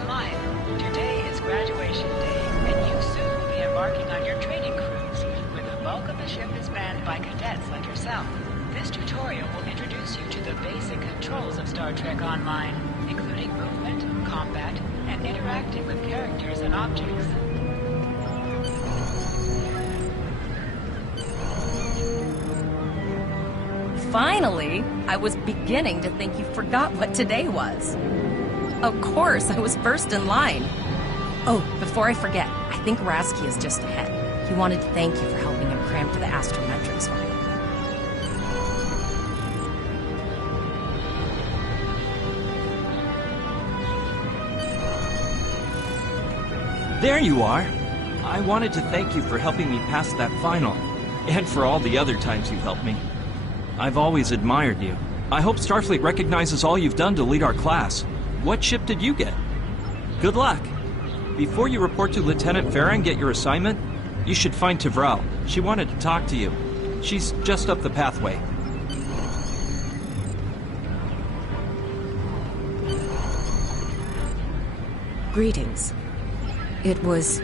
online. Today is graduation day, and you soon will be embarking on your training cruise, where the bulk of the ship is manned by cadets like yourself. This tutorial will introduce you to the basic controls of Star Trek Online, including movement, combat, and interacting with characters and objects. Finally! I was beginning to think you forgot what today was. Of course, I was first in line. Oh, before I forget, I think Rasky is just ahead. He wanted to thank you for helping him cram for the astrometrics final. There you are! I wanted to thank you for helping me pass that final, and for all the other times you've helped me. I've always admired you. I hope Starfleet recognizes all you've done to lead our class. What ship did you get? Good luck. Before you report to Lieutenant Farah and get your assignment, you should find Tavral. She wanted to talk to you. She's just up the pathway. Greetings. It was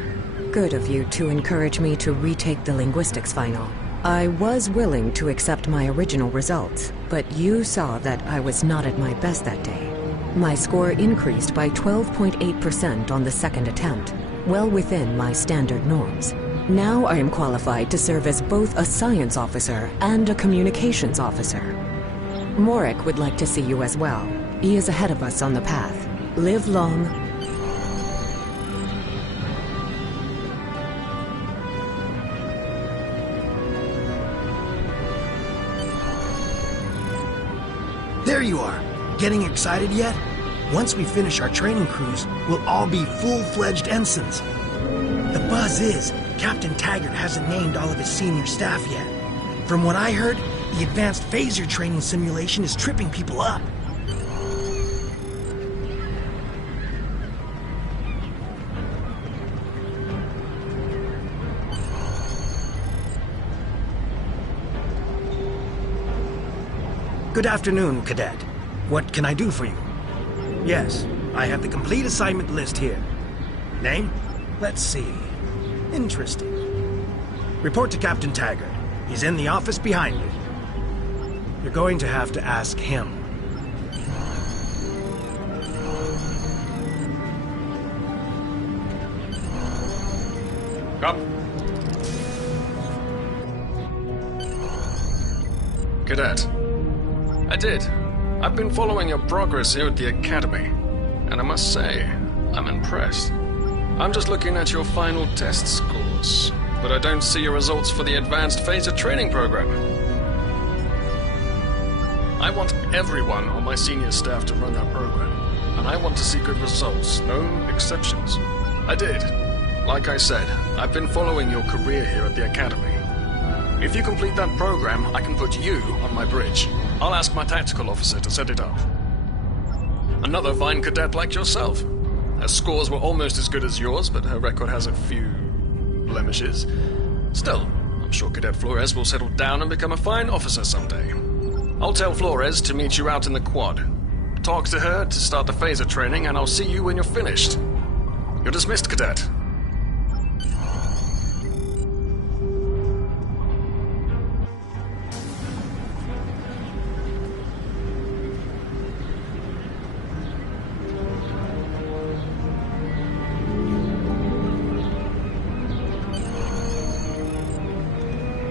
good of you to encourage me to retake the linguistics final. I was willing to accept my original results, but you saw that I was not at my best that day. My score increased by 12.8% on the second attempt, well within my standard norms. Now I am qualified to serve as both a science officer and a communications officer. Morik would like to see you as well. He is ahead of us on the path. Live long. There you are! Getting excited yet? Once we finish our training cruise, we'll all be full-fledged ensigns. The buzz is, Captain Taggart hasn't named all of his senior staff yet. From what I heard, the advanced phaser training simulation is tripping people up. Good afternoon, Cadet. What can I do for you? Yes, I have the complete assignment list here. Name? Let's see. Interesting. Report to Captain Taggart. He's in the office behind me. You're going to have to ask him. Come. Cadet. I did. I've been following your progress here at the Academy, and I must say, I'm impressed. I'm just looking at your final test scores, but I don't see your results for the Advanced Phaser Training Program. I want everyone on my senior staff to run that program, and I want to see good results, no exceptions. I did. Like I said, I've been following your career here at the Academy. If you complete that program, I can put you on my bridge. I'll ask my tactical officer to set it up. Another fine cadet like yourself. Her scores were almost as good as yours, but her record has a few blemishes. Still, I'm sure Cadet Flores will settle down and become a fine officer someday. I'll tell Flores to meet you out in the quad. Talk to her to start the phaser training, and I'll see you when you're finished. You're dismissed, Cadet.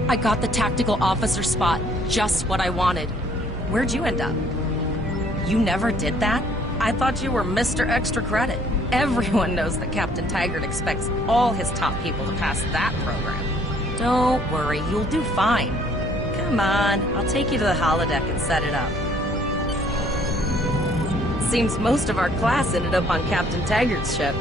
I got the tactical officer spot, just what I wanted. Where'd you end up? You never did that? I thought you were Mr. Extra Credit. Everyone knows that Captain Taggart expects all his top people to pass that program. Don't worry, you'll do fine. Come on, I'll take you to the holodeck and set it up. Seems most of our class ended up on Captain Taggart's ship.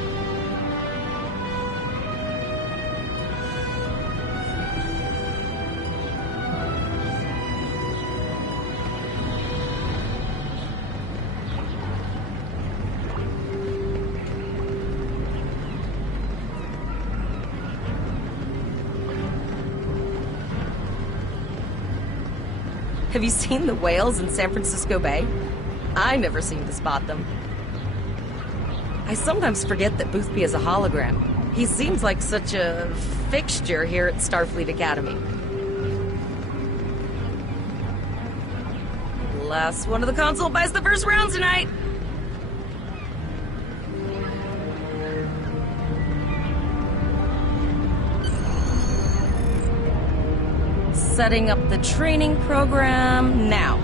Have you seen the whales in San Francisco Bay? I never seem to spot them. I I sometimes forget that Boothby is a hologram. He seems like such a fixture here at Starfleet Academy. Last one of the console buys the first round tonight! Setting up the training program now.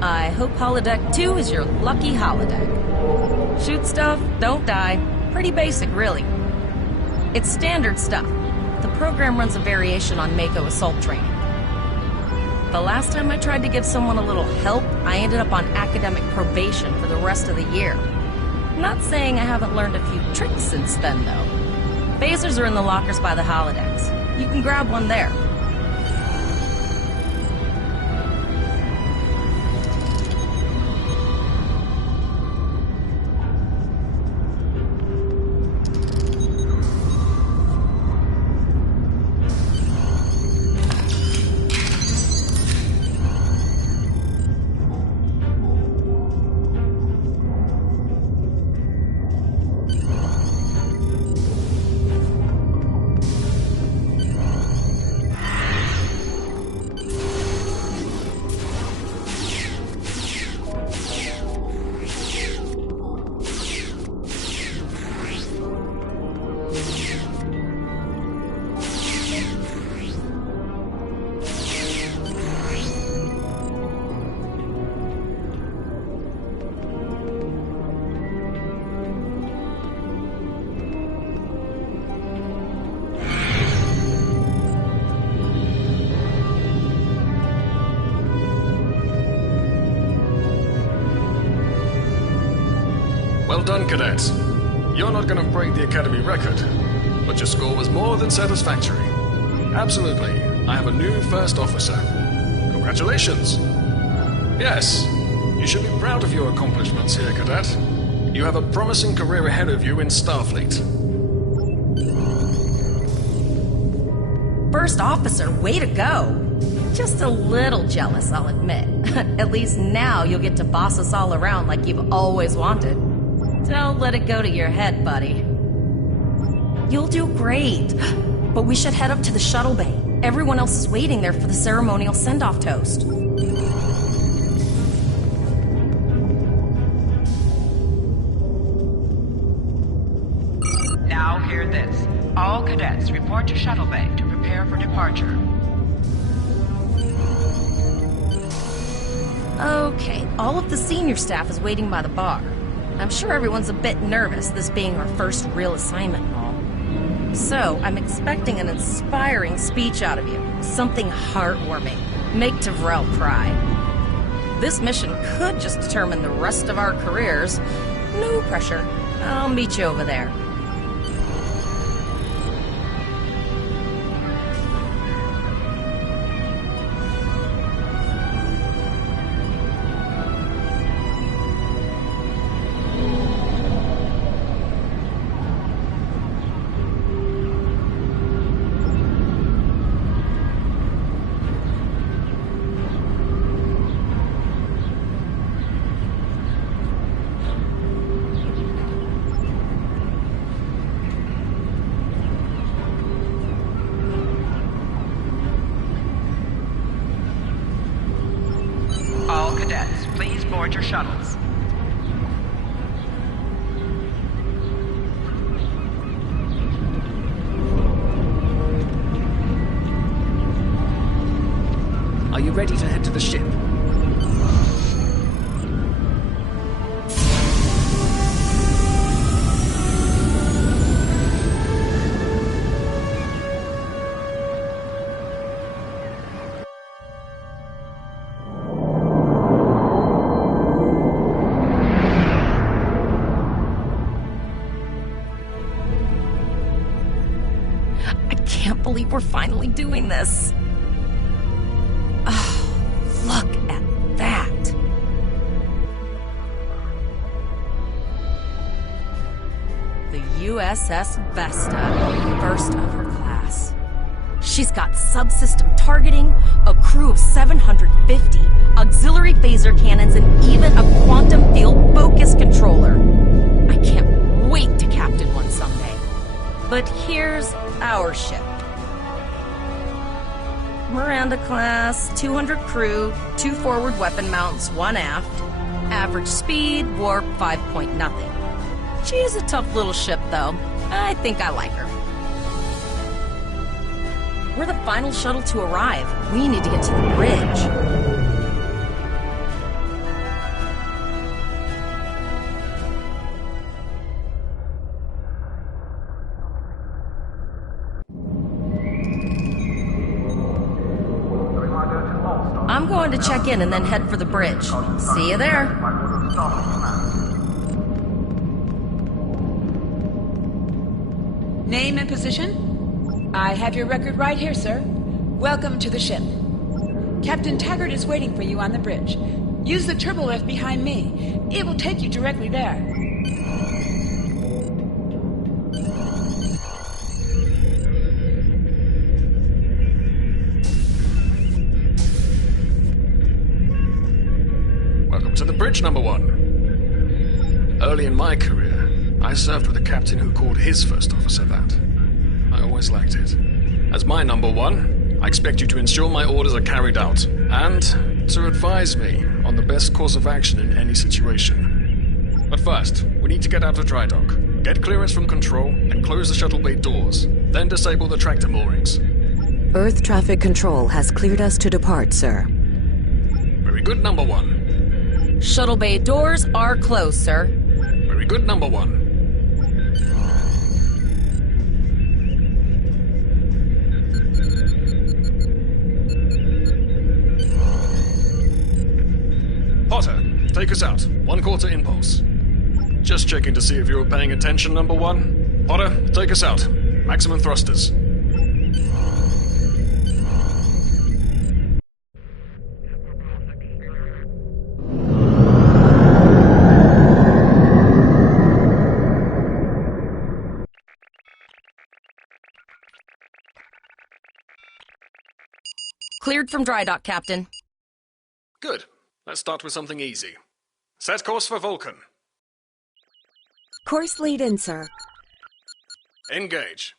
I hope holodeck 2 is your lucky holodeck. Shoot stuff, don't die. Pretty basic, really. It's standard stuff. The program runs a variation on Mako assault training. The last time I tried to give someone a little help, I ended up on academic probation for the rest of the year. Not saying I haven't learned a few tricks since then, though. Phasers are in the lockers by the holodecks. You can grab one there. Well done, cadets. You're not going to break the Academy record, but your score was more than satisfactory. Absolutely. I have a new first officer. Congratulations. Yes, you should be proud of your accomplishments here, cadet. You have a promising career ahead of you in Starfleet. First officer, way to go! Just a little jealous, I'll admit. At least now you'll get to boss us all around like you've always wanted. Don't let it go to your head, buddy. You'll do great. But we should head up to the shuttle bay. Everyone else is waiting there for the ceremonial send-off toast. Now hear this. All cadets report to shuttle bay to prepare for departure. Okay, all of the senior staff is waiting by the bar. I'm sure everyone's a bit nervous, this being our first real assignment and all. So, I'm expecting an inspiring speech out of you. Something heartwarming. Make Tavrel cry. This mission could just determine the rest of our careers. No pressure. I'll meet you over there. All cadets, please board your shuttles. Are you ready to head to the ship? I can't believe we're finally doing this. Oh, look at that. The USS Vesta, first of her class. She's got subsystem targeting, a crew of 750, auxiliary phaser cannons, and even a quantum field focus controller. I can't wait But here's our ship. Miranda class, 200 crew, 2 forward weapon mounts, 1 aft. Average speed, warp 5 point nothing. She is a tough little ship, though. I think I like her. We're the final shuttle to arrive. We need to get to the bridge. I'm going to check in and then head for the bridge. See you there. Name and position? I have your record right here, sir. Welcome to the ship. Captain Taggart is waiting for you on the bridge. Use the turbo lift behind me. It will take you directly there. To the bridge, number 1. Early in my career, I served with a captain who called his first officer that. I always liked it. As my number 1, I expect you to ensure my orders are carried out, and to advise me on the best course of action in any situation. But first, we need to get out of dry dock, get clearance from control, and close the shuttle bay doors, then disable the tractor moorings. Earth traffic control has cleared us to depart, sir. Very good, number 1. Shuttle bay doors are closed, sir. Very good, number 1. Potter, take us out. 1/4 impulse. Just checking to see if you were paying attention, number 1. Potter, take us out. Maximum thrusters. Cleared from dry dock, Captain. Good. Let's start with something easy. Set course for Vulcan. Course lead in, sir. Engage.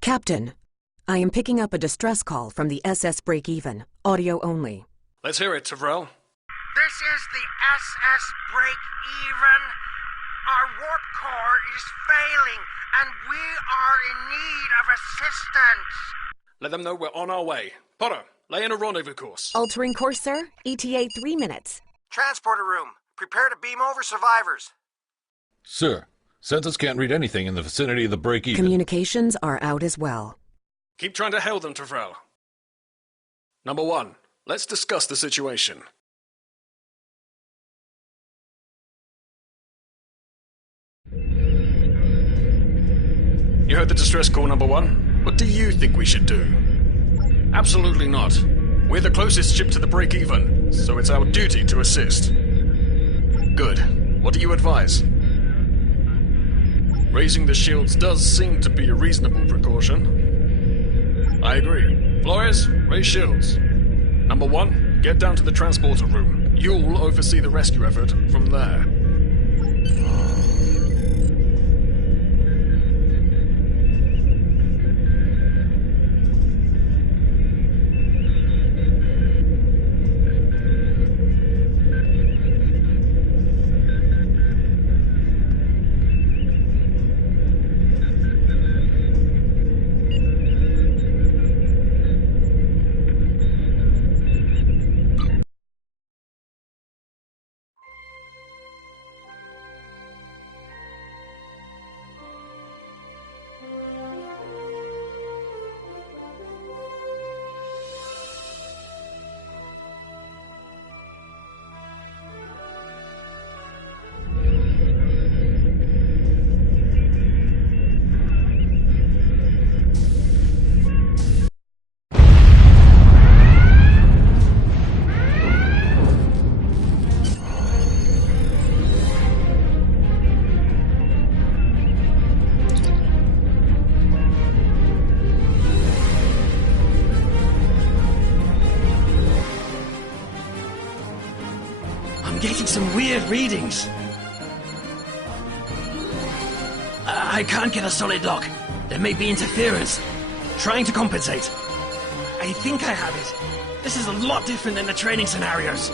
Captain, I am picking up a distress call from the SS Break-Even, audio only. Let's hear it, Tavrel. This is the SS Break-Even. Our warp core is failing, and we are in need of assistance. Let them know we're on our way. Potter, lay in a rendezvous course. Altering course, sir. ETA 3 minutes. Transporter room. Prepare to beam over survivors. Sir, Census can't read anything in the vicinity of the break-even. Communications are out as well. Keep trying to hail them, Tavrel. Number 1, let's discuss the situation. You heard the distress call, number 1? What do you think we should do? Absolutely not. We're the closest ship to the break-even, so it's our duty to assist. Good. What do you advise? Raising the shields does seem to be a reasonable precaution. I agree. Flores, raise shields. Number 1, get down to the transporter room. You'll oversee the rescue effort from there. I'm getting some weird readings. I can't get a solid lock. There may be interference. Trying to compensate. I think I have it. This is a lot different than the training scenarios.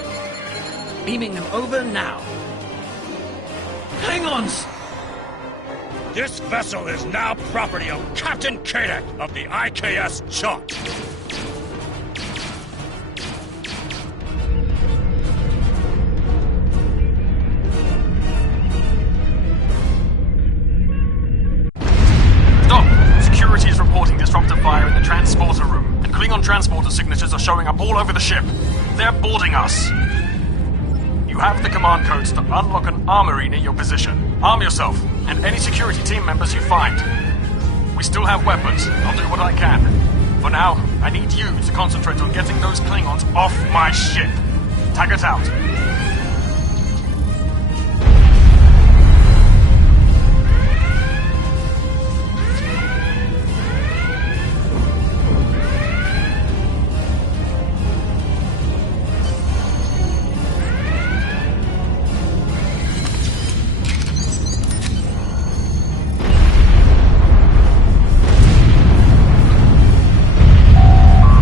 Beaming them over now. Hang-ons! This vessel is now property of Captain Kadek of the IKS Chalk. Stop! Security is reporting disruptor fire in the transporter room, and Klingon transporter signatures are showing up all over the ship. They're boarding us. You have the command codes to unlock an armory near your position. Arm yourself, and any security team members you find. We still have weapons. I'll do what I can. For now, I need you to concentrate on getting those Klingons off my ship. Taggart out.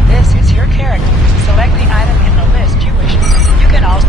This is your character. Select the item in the list you wish. You can also...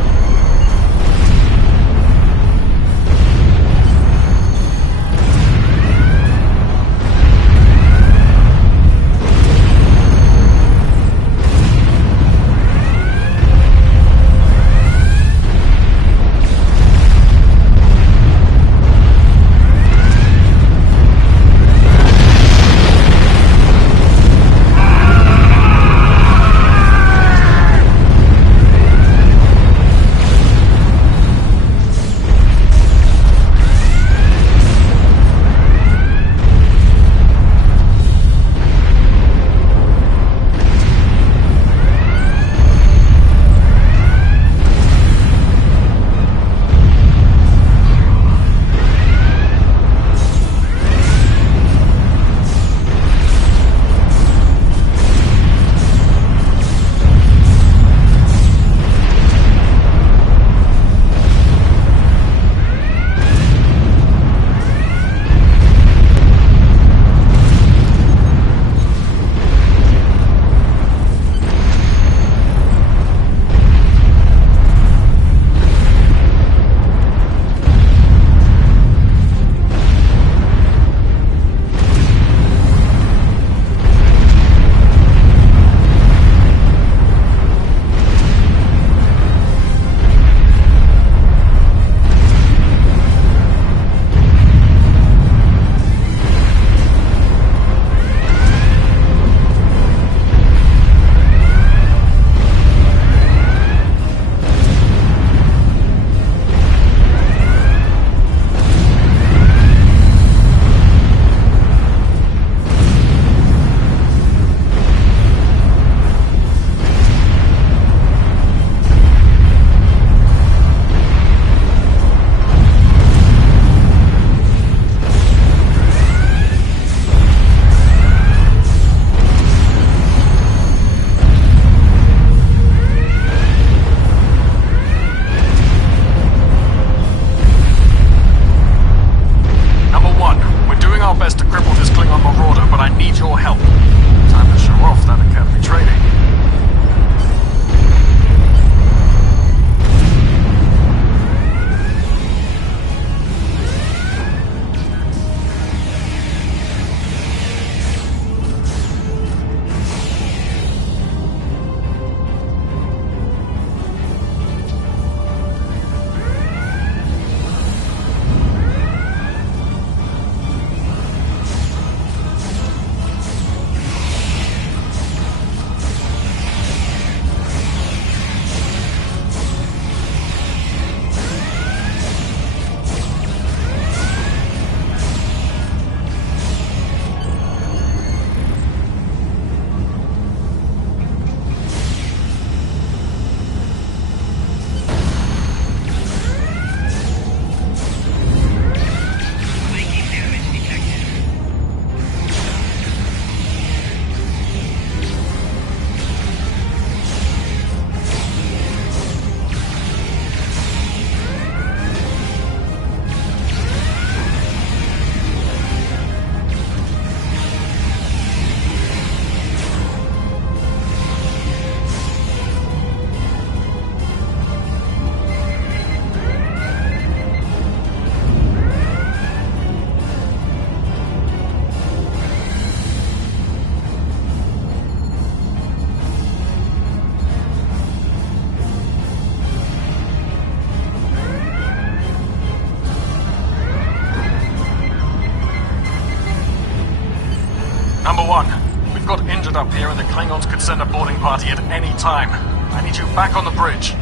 1, we've got injured up here and the Klingons could send a boarding party at any time. I need you back on the bridge.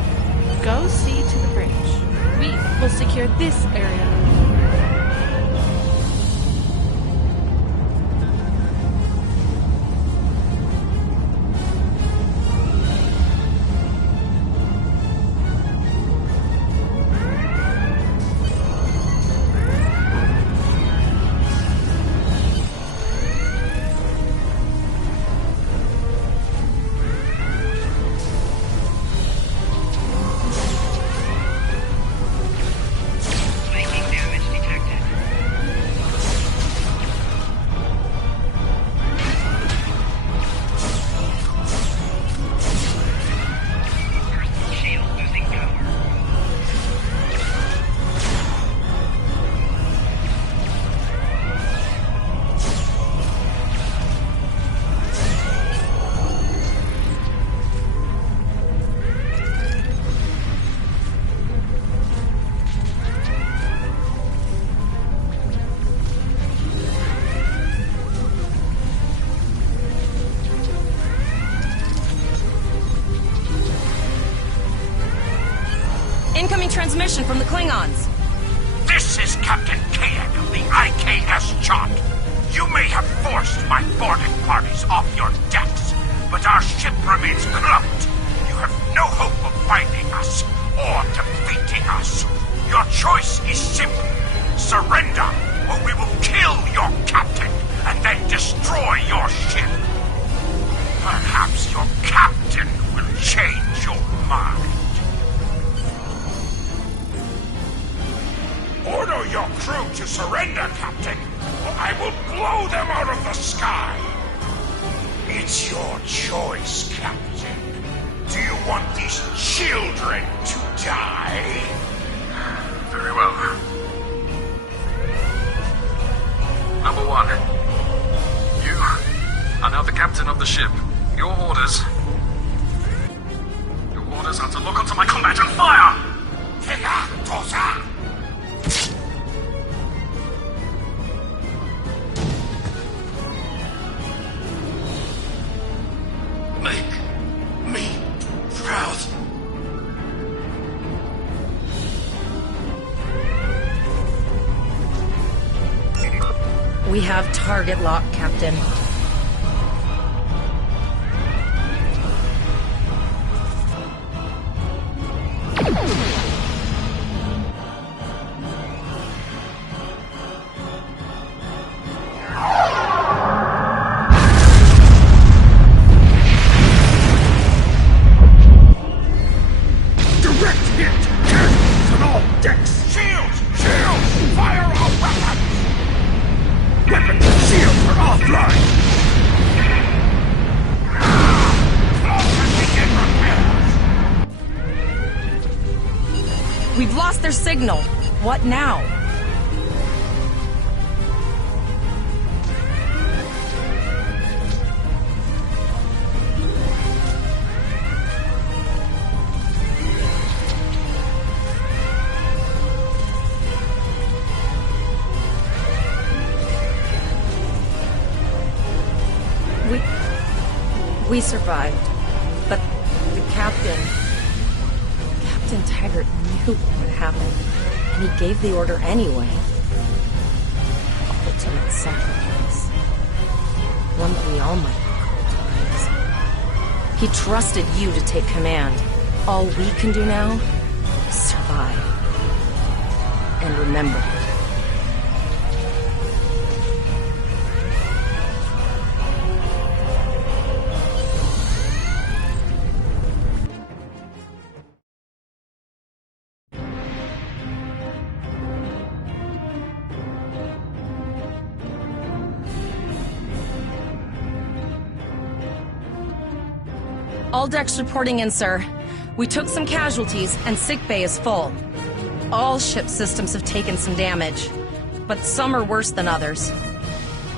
Go see to the bridge. We will secure this area. Incoming transmission from the Klingons. This is Captain Kayak of the IKS Chot. You may have forced my boarding parties off your decks, but our ship remains cloaked. You have no hope of finding us or defeating us. Your choice is simple. Surrender, or we will kill your captain and then destroy your ship. Perhaps your captain will change your mind. Order your crew to surrender, Captain, or I will blow them out of the sky. It's your choice, Captain. Do you want these children to die? Very well. Number 1. You are now the captain of the ship. Your orders are to look onto my combat and fire! Tosa! Make me proud. We have target lock, Captain. We've lost their signal. What now? We survived, but the Captain Taggart knew what would happen, and he gave the order anyway. Ultimate sacrifice. One that we all might recognize. He trusted you to take command. All we can do now is survive. And remember. All decks reporting in, sir. We took some casualties, and sickbay is full. All ship systems have taken some damage, but some are worse than others.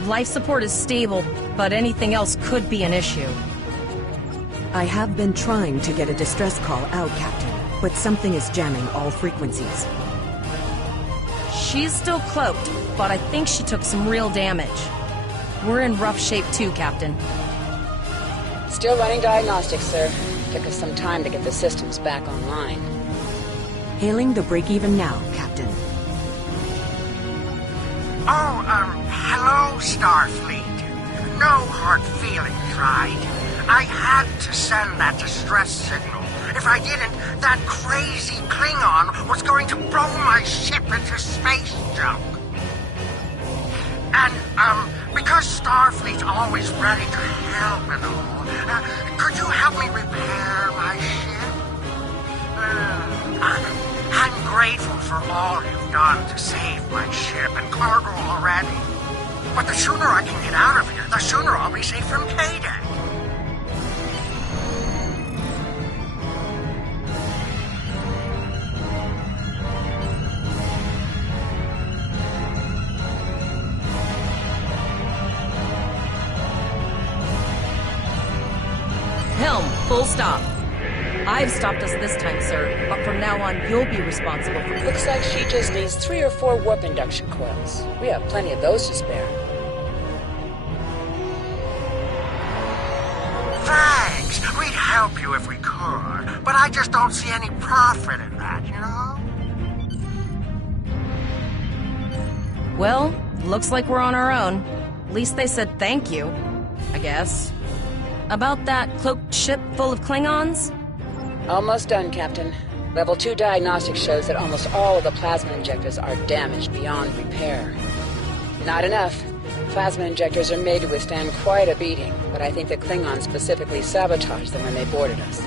Life support is stable, but anything else could be an issue. I have been trying to get a distress call out, Captain, but something is jamming all frequencies. She's still cloaked, but I think she took some real damage. We're in rough shape too, Captain. Still running diagnostics, sir. Took us some time to get the systems back online. Hailing the break-even now, Captain. Oh, hello, Starfleet. No hard feelings, right? I had to send that distress signal. If I didn't, that crazy Klingon was going to blow my ship into space junk. And, because Starfleet's always ready to help and all, could you help me repair my ship? I'm grateful for all you've done to save my ship and cargo already. But the sooner I can get out of here, the sooner I'll be safe from K-Deck. Helm, full stop. I've stopped us this time, sir, but from now on, you'll be responsible for... Looks like she just needs 3 or 4 warp induction coils. We have plenty of those to spare. Thanks. We'd help you if we could, but I just don't see any profit in that, you know? Well, looks like we're on our own. At least they said thank you, I guess. About that cloaked ship full of Klingons? Almost done, Captain. Level 2 diagnostics shows that almost all of the plasma injectors are damaged beyond repair. Not enough. Plasma injectors are made to withstand quite a beating, but I think the Klingons specifically sabotaged them when they boarded us.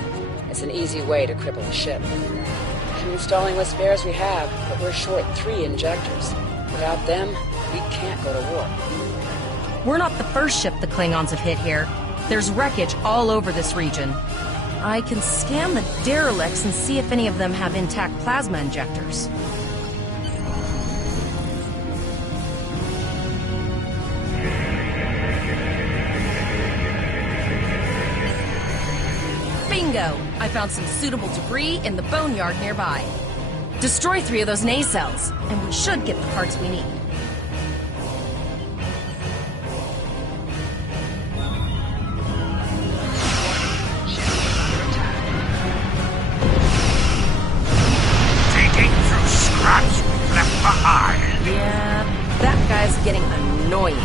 It's an easy way to cripple a ship. I'm installing what spares we have, but we're short 3 injectors. Without them, we can't go to war. We're not the first ship the Klingons have hit here. There's wreckage all over this region. I can scan the derelicts and see if any of them have intact plasma injectors. Bingo! I found some suitable debris in the boneyard nearby. Destroy 3 of those nacelles, and we should get the parts we need. Yeah, that guy's getting annoying.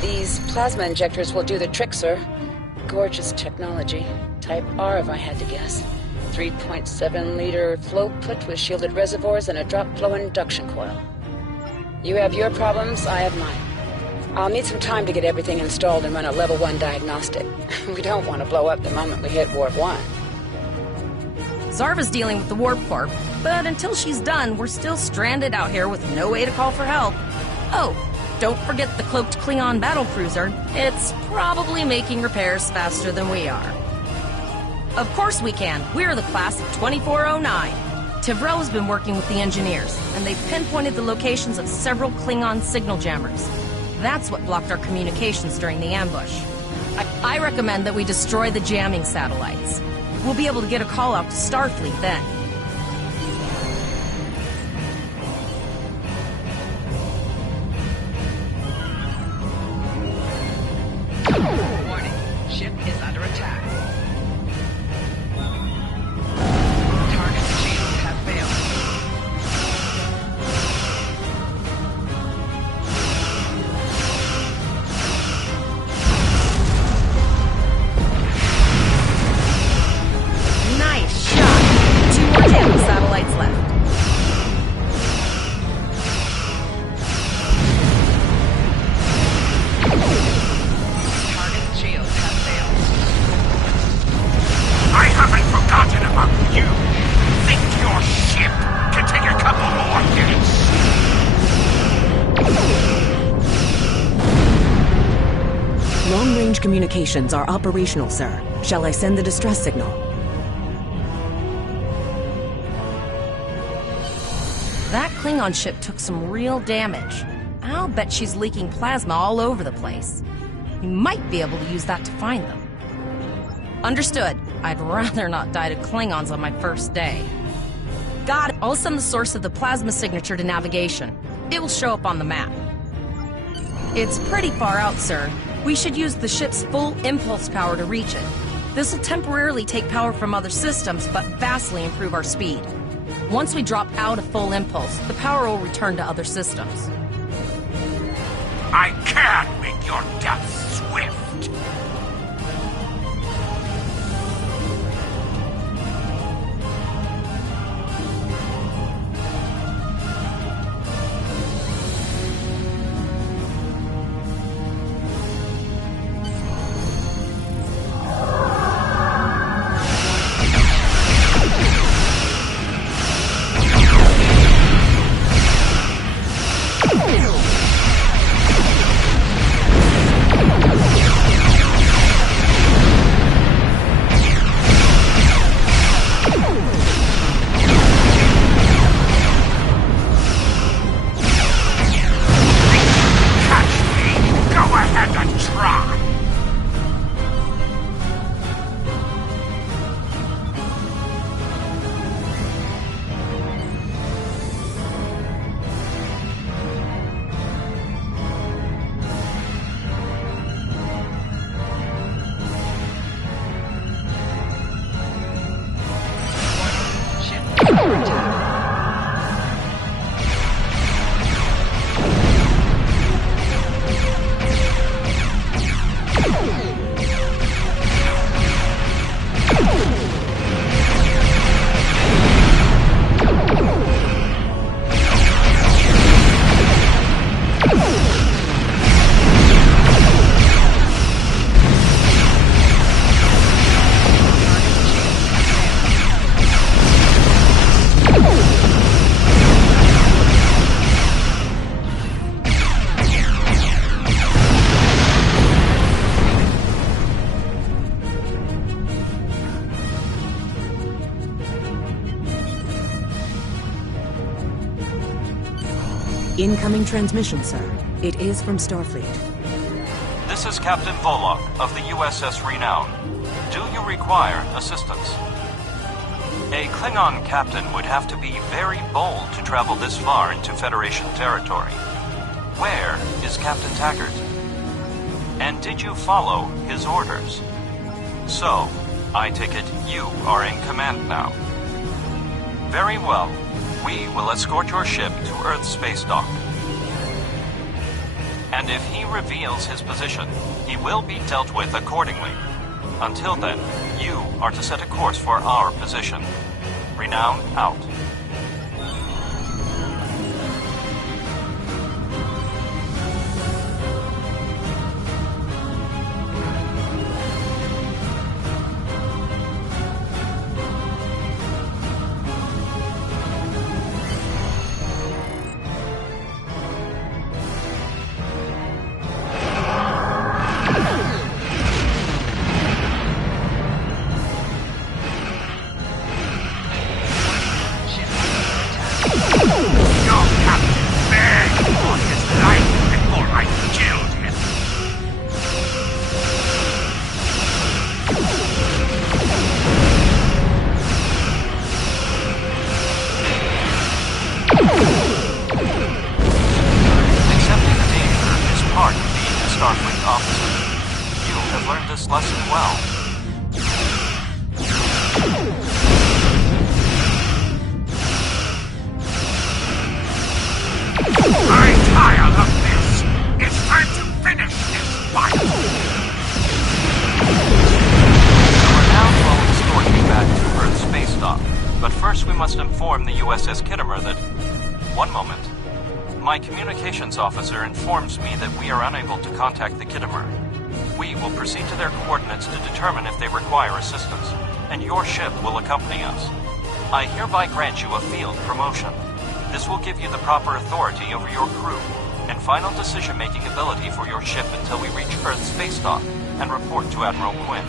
These plasma injectors will do the trick, sir. Gorgeous technology. Type R, if I had to guess. 3.7-liter flow put with shielded reservoirs and a drop flow induction coil. You have your problems, I have mine. I'll need some time to get everything installed and run a level 1 diagnostic. We don't want to blow up the moment we hit Warp 1. Zarva's dealing with the Warp Corp, but until she's done, we're still stranded out here with no way to call for help. Oh, don't forget the cloaked Klingon battlecruiser. It's probably making repairs faster than we are. Of course we can. We're the class of 2409. Tivrel has been working with the engineers, and they've pinpointed the locations of several Klingon signal jammers. That's what blocked our communications during the ambush. I recommend that we destroy the jamming satellites. We'll be able to get a call out to Starfleet then. Warning. Ship is under attack. Target shields have failed. Nice shot. 2 more communications are operational, sir. Shall I send the distress signal? That Klingon ship took some real damage. I'll bet she's leaking plasma all over the place. We might be able to use that to find them. Understood. I'd rather not die to Klingons on my first day. Got it. I'll send the source of the plasma signature to navigation. It will show up on the map. It's pretty far out, sir. We should use the ship's full impulse power to reach it. This will temporarily take power from other systems, but vastly improve our speed. Once we drop out of full impulse, the power will return to other systems. I can make your death swift. Incoming transmission, sir. It is from Starfleet. This is Captain Volok of the USS Renown. Do you require assistance? A Klingon captain would have to be very bold to travel this far into Federation territory. Where is Captain Taggart? And did you follow his orders? So, I take it you are in command now. Very well. We will escort your ship to Earth's space dock. And if he reveals his position, he will be dealt with accordingly. Until then, you are to set a course for our position. Renown out. Starfleet officer. You have learned this lesson well. I'm tired of this. It's time to finish this fight. We're now will escort you back to Earth's space dock. But first we must inform the USS Kittimer that... One moment. My communications officer informs me that we are unable to contact the Kittimer. We will proceed to their coordinates to determine if they require assistance, and your ship will accompany us. I hereby grant you a field promotion. This will give you the proper authority over your crew, and final decision-making ability for your ship until we reach Earth's space dock, and report to Admiral Quinn.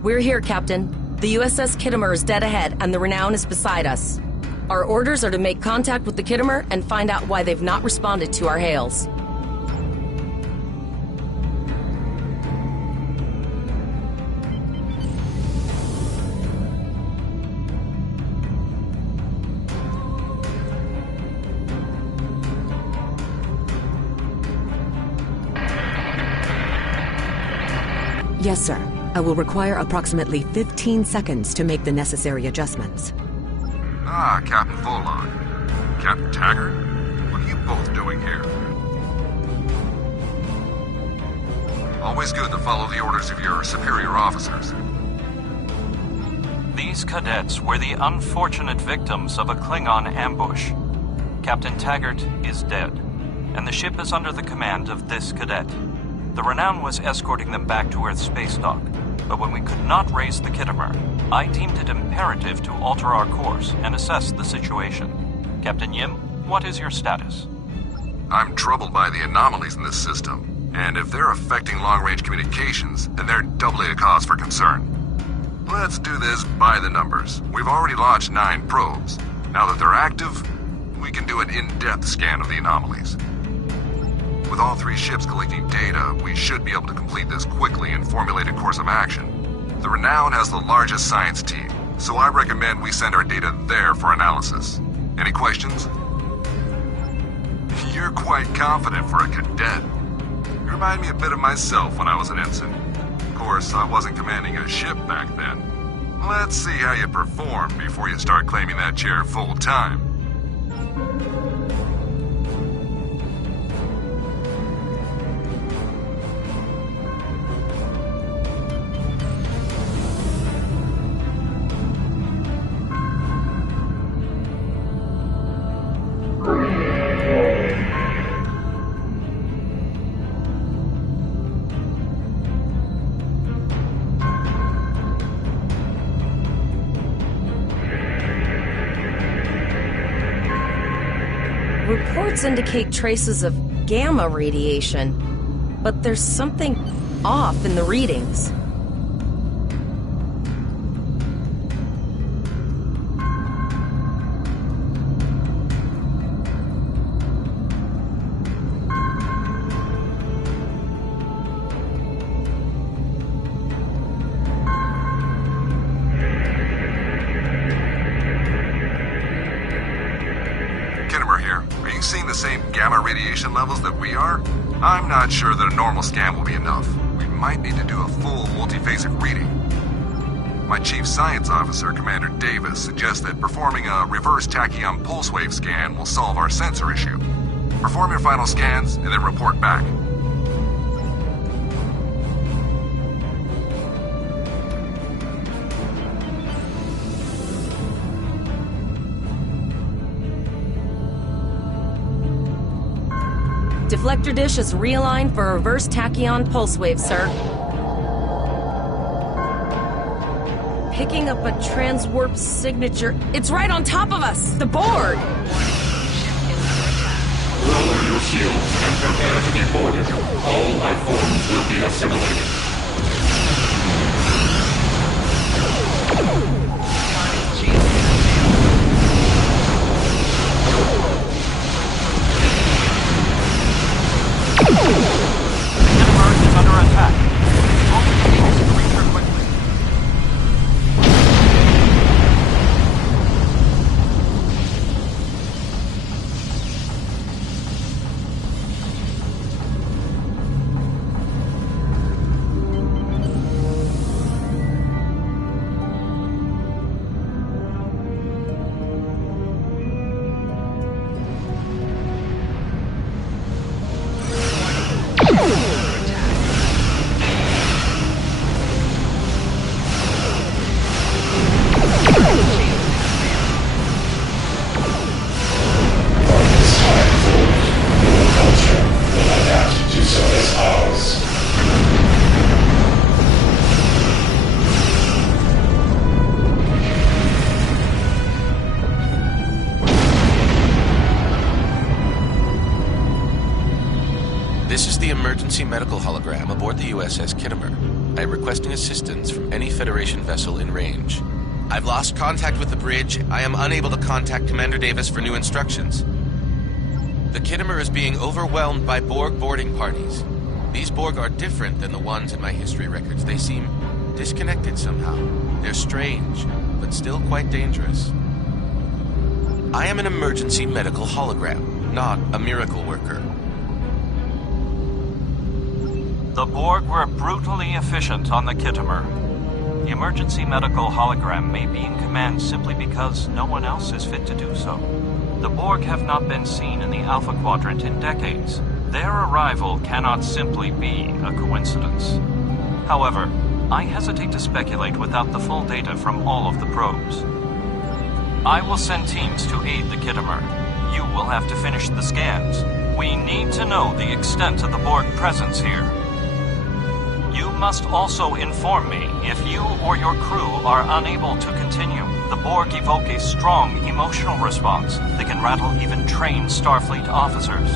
We're here, Captain. The USS Kittimer is dead ahead, and the Renown is beside us. Our orders are to make contact with the Kittimer and find out why they've not responded to our hails. Yes, sir. I will require approximately 15 seconds to make the necessary adjustments. Ah, Captain Volon. Captain Taggart? What are you both doing here? Always good to follow the orders of your superior officers. These cadets were the unfortunate victims of a Klingon ambush. Captain Taggart is dead, and the ship is under the command of this cadet. The Renown was escorting them back to Earth's space dock, but when we could not raise the Kittimer, I deemed it imperative to alter our course and assess the situation. Captain Yim, what is your status? I'm troubled by the anomalies in this system, and if they're affecting long-range communications, then they're doubly a cause for concern. Let's do this by the numbers. We've already launched 9 probes. Now that they're active, we can do an in-depth scan of the anomalies. With all 3 ships collecting data, we should be able to complete this quickly and formulate a course of action. The Renown has the largest science team, so I recommend we send our data there for analysis. Any questions? You're quite confident for a cadet. You remind me a bit of myself when I was an ensign. Of course, I wasn't commanding a ship back then. Let's see how you perform before you start claiming that chair full time. Reports indicate traces of gamma radiation, but there's something off in the readings. Radiation levels that we are? I'm not sure that a normal scan will be enough. We might need to do a full multiphasic reading. My chief science officer, Commander Davis, suggests that performing a reverse tachyon pulse wave scan will solve our sensor issue. Perform your final scans and then report back. Deflector dish is realigned for reverse tachyon pulse wave, sir. picking up a transwarp signature. It's right on top of us! The Borg! Lower your shields and prepare to be boarded. All life forms will be assimilated. Earth is under attack. All we need is to reach her quickly. This is the emergency medical hologram aboard the USS Kittimer. I am requesting assistance from any Federation vessel in range. I've lost contact with the bridge. I am unable to contact Commander Davis for new instructions. The Kittimer is being overwhelmed by Borg boarding parties. These Borg are different than the ones in my history records. They seem disconnected somehow. They're strange, but still quite dangerous. I am an emergency medical hologram, not a miracle worker. The Borg were brutally efficient on the Kittimer. The emergency medical hologram may be in command simply because no one else is fit to do so. The Borg have not been seen in the Alpha Quadrant in decades. Their arrival cannot simply be a coincidence. However, I hesitate to speculate without the full data from all of the probes. I will send teams to aid the Kittimer. You will have to finish the scans. We need to know the extent of the Borg presence here. You must also inform me if you or your crew are unable to continue. The Borg evoke a strong emotional response that can rattle even trained Starfleet officers.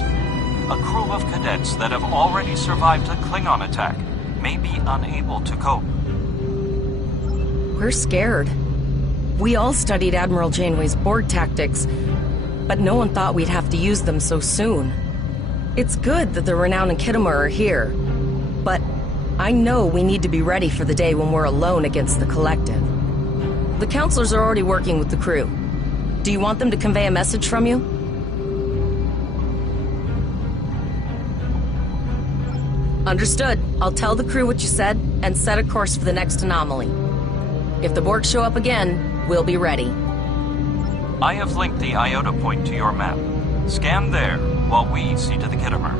A crew of cadets that have already survived a Klingon attack may be unable to cope. We're scared. We all studied Admiral Janeway's Borg tactics, but no one thought we'd have to use them so soon. It's good that the Renown and Kittimer are here, but I know we need to be ready for the day when we're alone against the Collective. The counselors are already working with the crew. Do you want them to convey a message from you? Understood. I'll tell the crew what you said and set a course for the next anomaly. If the Borg show up again, we'll be ready. I have linked the Iota point to your map. Scan there while we see to the Kittimer.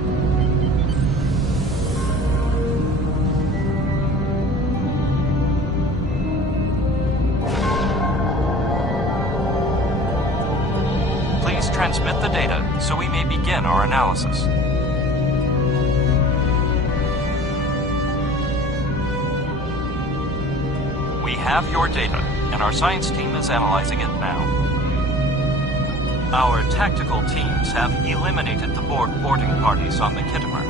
Please transmit the data so we may begin our analysis. We have your data, and our science team is analyzing it now. Our tactical teams have eliminated the Borg boarding parties on the Kittimer.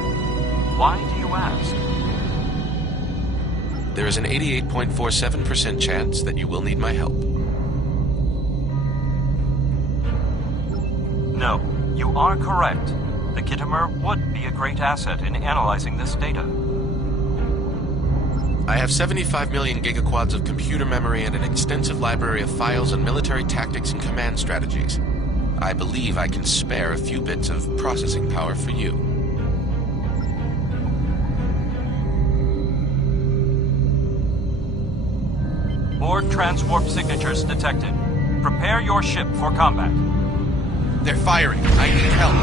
Why do you ask? There is an 88.47% chance that you will need my help. No, you are correct. The Kittimer would be a great asset in analyzing this data. I have 75 million gigaquads of computer memory and an extensive library of files on military tactics and command strategies. I believe I can spare a few bits of processing power for you. Borg transwarp signatures detected. Prepare your ship for combat. They're firing. I need help.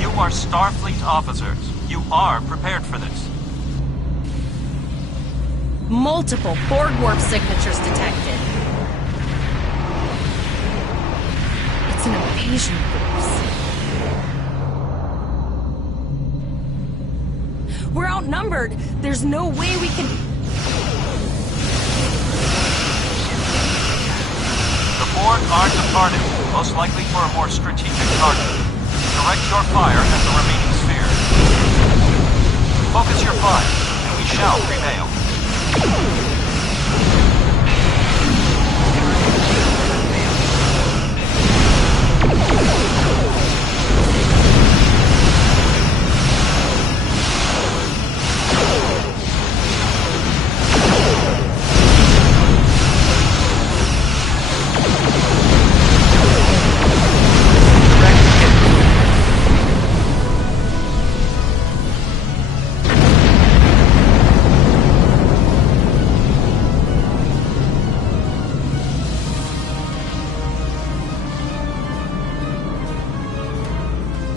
You are Starfleet officers. You are prepared for this. Multiple Borg warp signatures detected. It's an invasion force. We're outnumbered. There's no way we can... The Borg are departing, most likely for a more strategic target. Direct your fire at the remaining sphere. Focus your fire, and we shall prevail.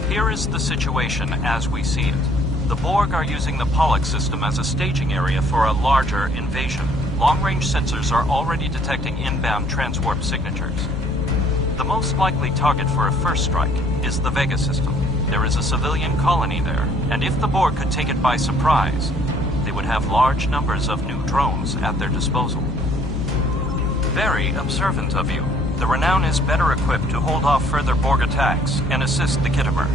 Here is the situation as we see it. The Borg are using the Pollux system as a staging area for a larger invasion. Long-range sensors are already detecting inbound transwarp signatures. The most likely target for a first strike is the Vega system. There is a civilian colony there, and if the Borg could take it by surprise, they would have large numbers of new drones at their disposal. Very observant of you. The Renown is better equipped to hold off further Borg attacks and assist the Kittimer.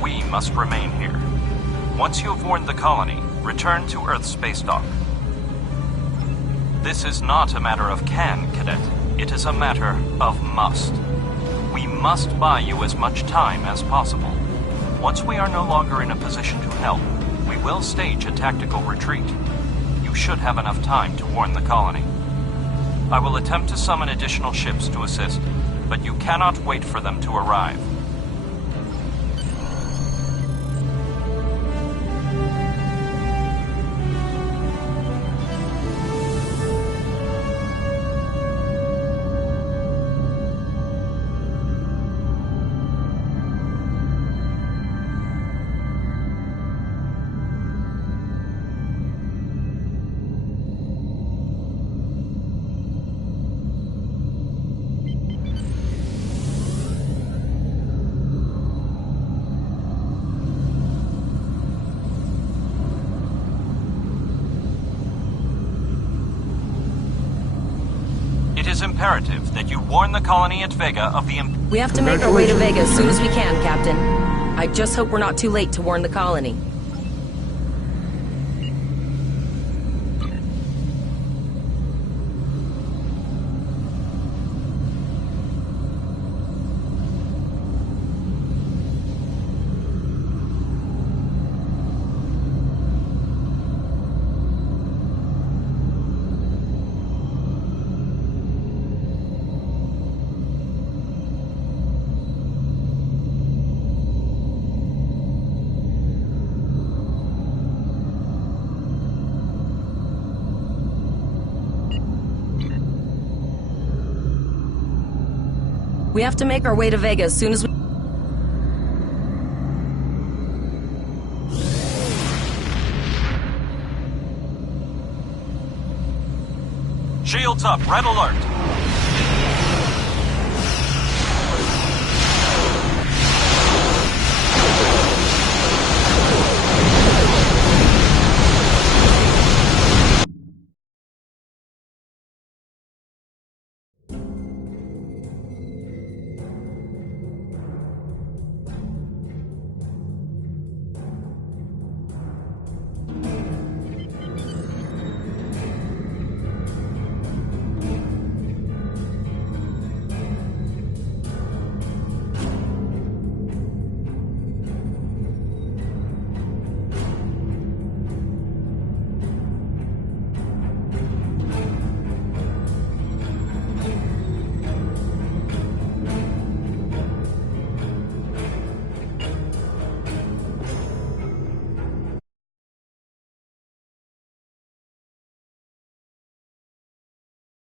We must remain here. Once you have warned the colony, return to Earth's space dock. This is not a matter of can, Cadet. It is a matter of must. We must buy you as much time as possible. Once we are no longer in a position to help, we will stage a tactical retreat. You should have enough time to warn the colony. I will attempt to summon additional ships to assist, but you cannot wait for them to arrive. It is imperative that you warn the colony at Vega of the... We have to make our way to Vega as soon as we can, Captain. I just hope we're not too late to warn the colony. We have to make our way to Vega as soon as we... Shields up, red alert!